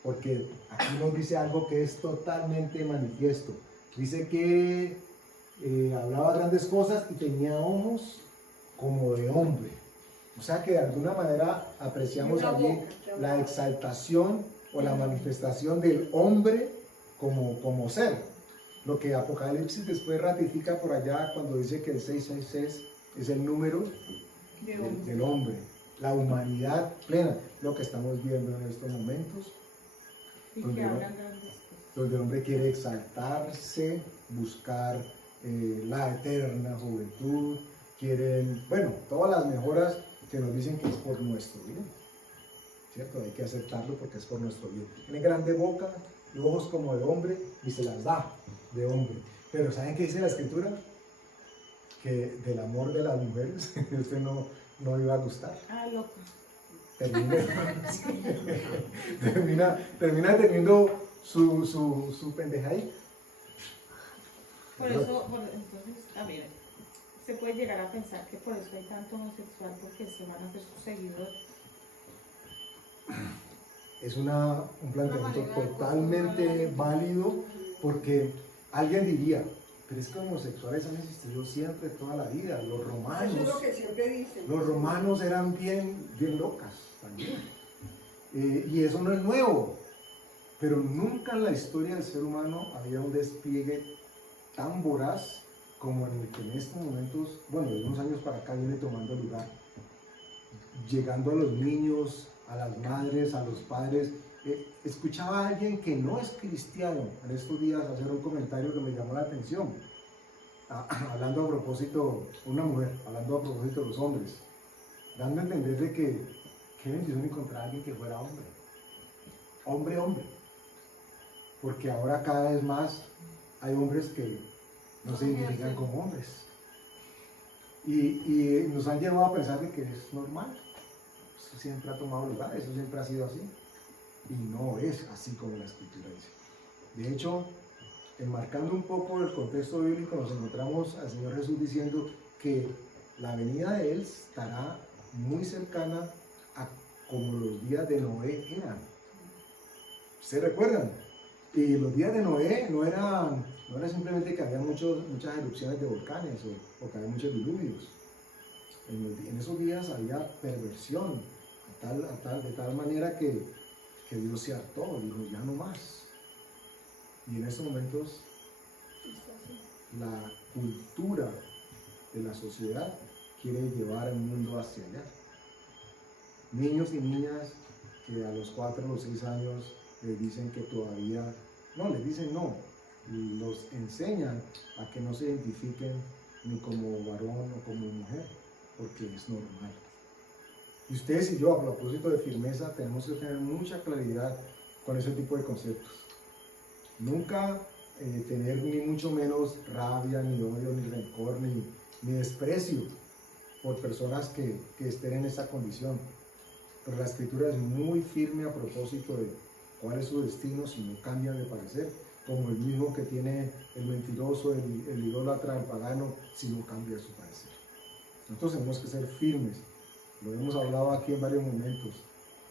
Porque aquí nos dice algo que es totalmente manifiesto. Dice que hablaba grandes cosas y tenía ojos como de hombre. O sea que de alguna manera apreciamos allí la exaltación o la manifestación del hombre como ser. Lo que Apocalipsis después ratifica por allá cuando dice que el 666 es el número del hombre, la humanidad plena, lo que estamos viendo en estos momentos, donde el hombre quiere exaltarse, buscar la eterna juventud, quieren, todas las mejoras que nos dicen que es por nuestro bien. ¿cierto? Hay que aceptarlo porque es por nuestro bien. Tiene grande boca y ojos como de hombre y se las da de hombre. Pero ¿saben qué dice la Escritura? Que del amor de las mujeres usted no iba a gustar. Ah, loco. Termina teniendo su pendejadita. Entonces, a ver, se puede llegar a pensar que por eso hay tanto homosexual, porque se van a hacer sus seguidores. Es un planteamiento totalmente válido, porque alguien diría, pero es que homosexuales han existido siempre, toda la vida. Los Eso es romanos, lo que siempre dicen. los romanos eran bien locas también. Y eso no es nuevo, pero nunca en la historia del ser humano había un despliegue tan voraz como en el que en estos momentos, bueno, de unos años para acá viene tomando lugar, llegando a los niños, a las madres, a los padres. Escuchaba a alguien que no es cristiano en estos días hacer un comentario que me llamó la atención, hablando a propósito, una mujer, hablando a propósito de los hombres, dando a entender de que qué bendición encontrar a alguien que fuera hombre, porque ahora cada vez más hay hombres que no se identifican como hombres y nos han llevado a pensar de que es normal. Eso siempre ha tomado lugar, eso siempre ha sido así. Y no es así como la Escritura dice. De hecho, enmarcando un poco el contexto bíblico, nos encontramos al Señor Jesús diciendo que la venida de Él estará muy cercana a como los días de Noé eran. ¿Ustedes recuerdan? Y los días de Noé no era simplemente que había muchas erupciones de volcanes o que había muchos diluvios. En esos días había perversión, de tal manera que Dios se hartó, dijo, ya no más. Y en estos momentos la cultura de la sociedad quiere llevar al mundo hacia allá. Niños y niñas que a los 4 o 6 años les dicen que todavía, los enseñan a que no se identifiquen ni como varón o como mujer, porque es normal. Y ustedes y yo, a propósito de firmeza, tenemos que tener mucha claridad con ese tipo de conceptos. Nunca tener ni mucho menos rabia, ni odio, ni rencor, ni desprecio por personas que estén en esa condición. Pero la Escritura es muy firme a propósito de cuál es su destino si no cambian de parecer, como el mismo que tiene el mentiroso, el idólatra, el pagano, si no cambia su parecer. Nosotros tenemos que ser firmes. Lo hemos hablado aquí en varios momentos.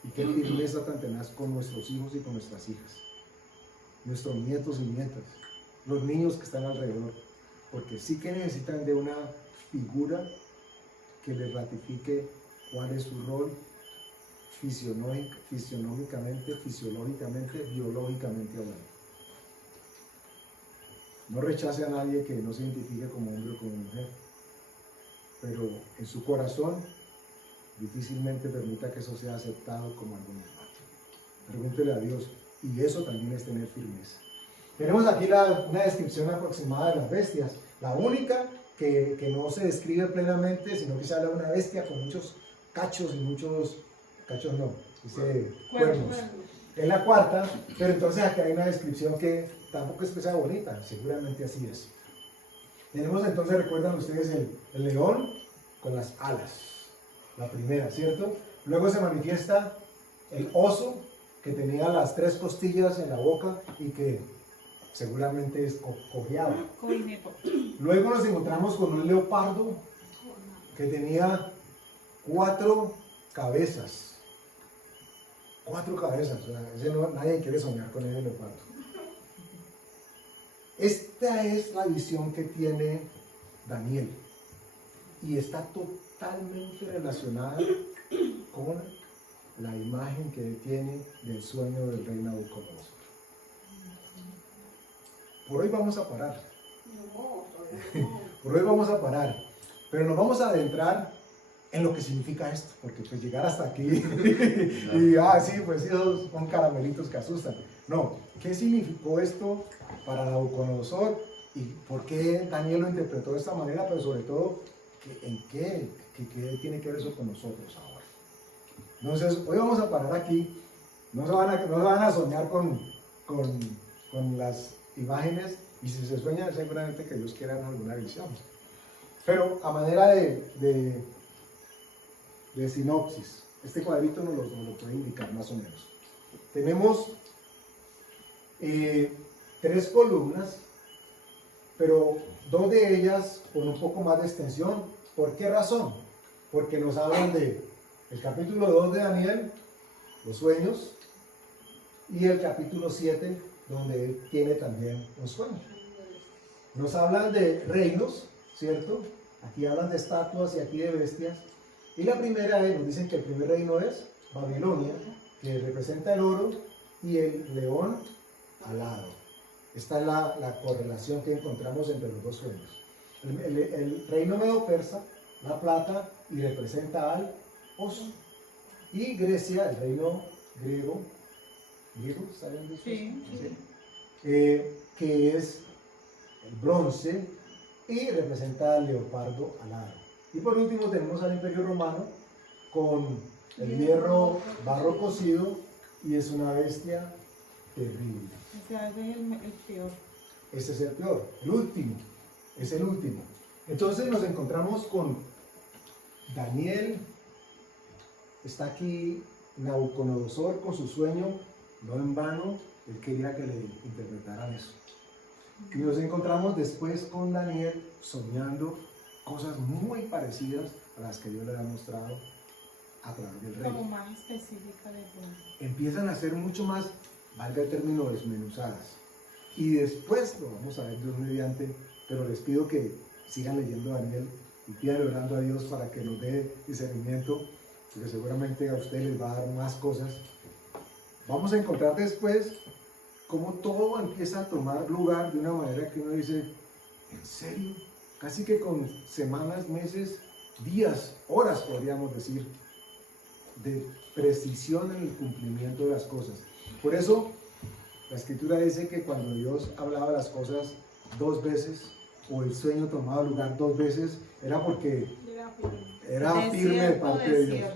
Y qué firmeza tan tenaz con nuestros hijos y con nuestras hijas, nuestros nietos y nietas, los niños que están alrededor, porque sí que necesitan de una figura que les ratifique cuál es su rol fisiológicamente, biológicamente hablando. No rechace a nadie que no se identifique como hombre o como mujer, pero en su corazón difícilmente permita que eso sea aceptado como algo normal. Pregúntele a Dios, y eso también es tener firmeza. Tenemos aquí una descripción aproximada de las bestias. La única que no se describe plenamente, sino que se habla de una bestia con muchos cachos y muchos, cachos no, dice cuernos. Es la cuarta, pero entonces aquí hay una descripción que tampoco es que sea bonita, seguramente así es. Tenemos entonces, recuerdan ustedes, el león con las alas. La primera, ¿cierto? Luego se manifiesta el oso, que tenía las 3 costillas en la boca y que seguramente cojeaba. Luego nos encontramos con un leopardo que tenía 4 cabezas. 4 cabezas, o sea, nadie quiere soñar con ese leopardo. Esta es la visión que tiene Daniel y está totalmente relacionada con la imagen que él tiene del sueño del rey Nabucodonosor. Por hoy vamos a parar. Por hoy vamos a parar, pero nos vamos a adentrar en lo que significa esto, porque pues llegar hasta aquí y sí, pues esos son caramelitos que asustan. No, ¿qué significó esto para Nabucodonosor y por qué Daniel lo interpretó de esta manera? Pero sobre todo, ¿en qué tiene que ver eso con nosotros ahora? Entonces, hoy vamos a parar aquí. No se van a soñar con las imágenes, y si se sueña, seguramente que Dios quiera darnos alguna visión. Pero a manera de sinopsis, este cuadrito nos lo puede indicar más o menos. Tenemos 3 columnas, pero 2 de ellas con un poco más de extensión. ¿Por qué razón? Porque nos hablan de el capítulo 2 de Daniel, los sueños, y el capítulo 7, donde él tiene también un sueño. Nos hablan de reinos, ¿cierto? Aquí hablan de estatuas y aquí de bestias. Y la primera nos dicen que el primer reino es Babilonia, que representa el oro, y el león alado. Esta es la correlación que encontramos entre los 2 sueños. El reino medo-persa, la plata, y representa al oso. Y Grecia, el reino griego, ¿saben de eso? Sí. Que es el bronce y representa al leopardo alado. Y por último tenemos al Imperio Romano con el hierro barro cocido, y es una bestia terrible. O sea, ese es el peor. Este es el peor, el último, es el último. Entonces nos encontramos con Daniel, está aquí Nabucodonosor con su sueño, no en vano, él quería que le interpretaran eso. Y nos encontramos después con Daniel soñando cosas muy parecidas a las que Dios le ha mostrado a través del rey. Como más específica de todo. Empiezan a ser mucho más, valga el término, desmenuzadas. Y después lo vamos a ver Dios mediante, pero les pido que sigan leyendo Daniel y pidan orando a Dios para que nos dé discernimiento, porque seguramente a ustedes les va a dar más cosas. Vamos a encontrar después cómo todo empieza a tomar lugar de una manera que uno dice, ¿en serio? Casi que con semanas, meses, días, horas podríamos decir, de precisión en el cumplimiento de las cosas. Por eso la Escritura dice que cuando Dios hablaba las cosas 2 veces, o el sueño tomaba lugar 2 veces, era porque era firme de parte de Dios.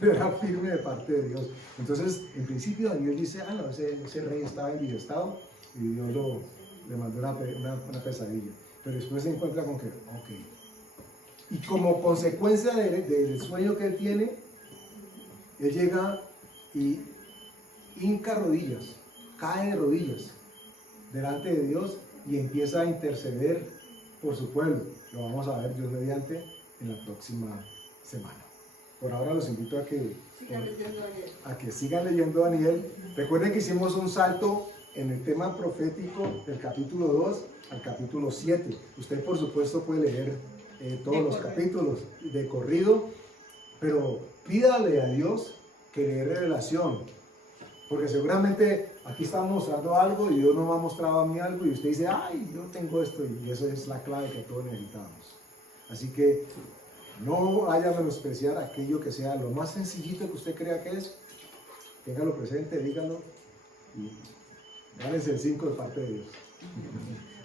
Era firme de parte de Dios. Entonces, en principio Daniel dice, no, ese rey estaba indigestado y Dios le mandó una pesadilla. Pero después se encuentra con que, ok. Y como consecuencia del sueño que él tiene, él llega y hinca rodillas, cae de rodillas delante de Dios y empieza a interceder por su pueblo. Lo vamos a ver Dios mediante en la próxima semana. Por ahora los invito a que sigan leyendo Daniel. Recuerden que hicimos un salto en el tema profético del capítulo 2 al capítulo 7. Usted por supuesto puede leer todos los capítulos de corrido, pero pídale a Dios que le dé revelación, porque seguramente aquí estamos mostrando algo y Dios nos ha mostrado a mí algo y usted dice, ay, yo tengo esto, y eso es la clave que todos necesitamos. Así que no vaya a menospreciar aquello que sea lo más sencillito que usted crea que es. Téngalo presente, dígalo y gánese el 5 de parte de Dios.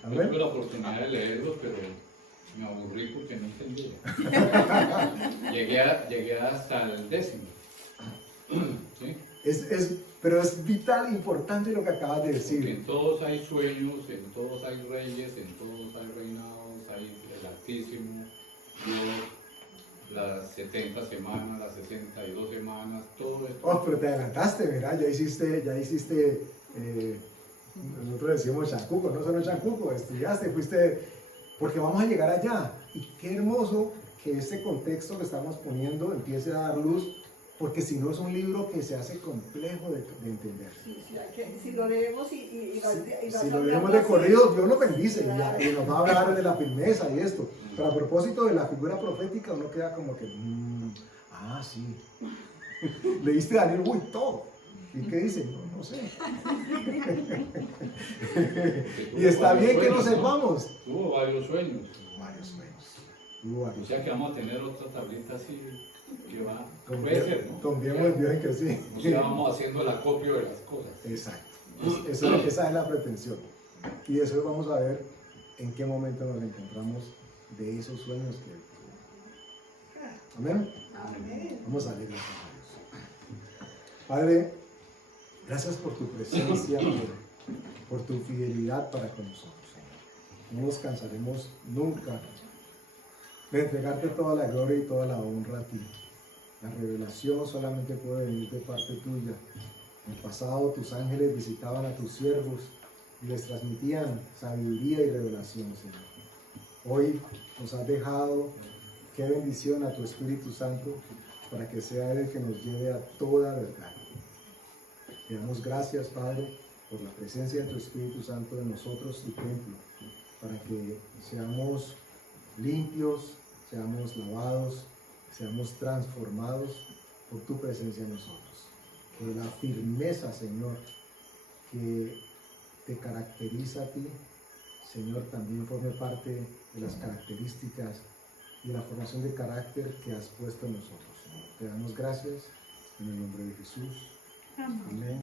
Yo tuve la oportunidad de leerlos, pero me aburrí porque no entendía. llegué hasta el 10º. ¿Sí? Pero es vital, importante lo que acabas de decir. Porque en todos hay sueños, en todos hay reyes, en todos hay reinados, hay el Altísimo, Dios, las 70 semanas, las 62 semanas, todo esto. Oh, pero te adelantaste, mira, ya hiciste, nosotros decimos chancuco, no solo chancuco, estudiaste, fuiste, porque vamos a llegar allá. Y qué hermoso que este contexto que estamos poniendo empiece a dar luz, porque si no es un libro que se hace complejo de entender. Si lo leemos si lo leemos de corrido, Dios nos bendice y nos va a hablar de la firmeza y esto. Pero a propósito de la figura profética, uno queda como que, sí. Leíste Daniel, todo. ¿Y qué dice? No sé. Y está bien que lo sepamos. Tuvo varios sueños. O sea que vamos a tener otra tablita así que va. Puede ser, ¿no? Confiemos en Dios en que sí. O sea, vamos haciendo el acopio de las cosas. Exacto. Esa es la pretensión. Y eso vamos a ver en qué momento nos encontramos de esos sueños que él tuvo. Amén. Amén. Vamos a leer las cosas. Padre, gracias por tu presencia, por tu fidelidad para con nosotros, Señor. No nos cansaremos nunca de entregarte toda la gloria y toda la honra a ti. La revelación solamente puede venir de parte tuya. En el pasado tus ángeles visitaban a tus siervos y les transmitían sabiduría y revelación, Señor. Hoy nos has dejado, qué bendición, a tu Espíritu Santo para que sea Él el que nos lleve a toda verdad. Te damos gracias, Padre, por la presencia de tu Espíritu Santo en nosotros, tu templo, para que seamos limpios, seamos lavados, seamos transformados por tu presencia en nosotros. Que la firmeza, Señor, que te caracteriza a ti, Señor, también forme parte de las características y de la formación de carácter que has puesto en nosotros. Te damos gracias en el nombre de Jesús. Amén.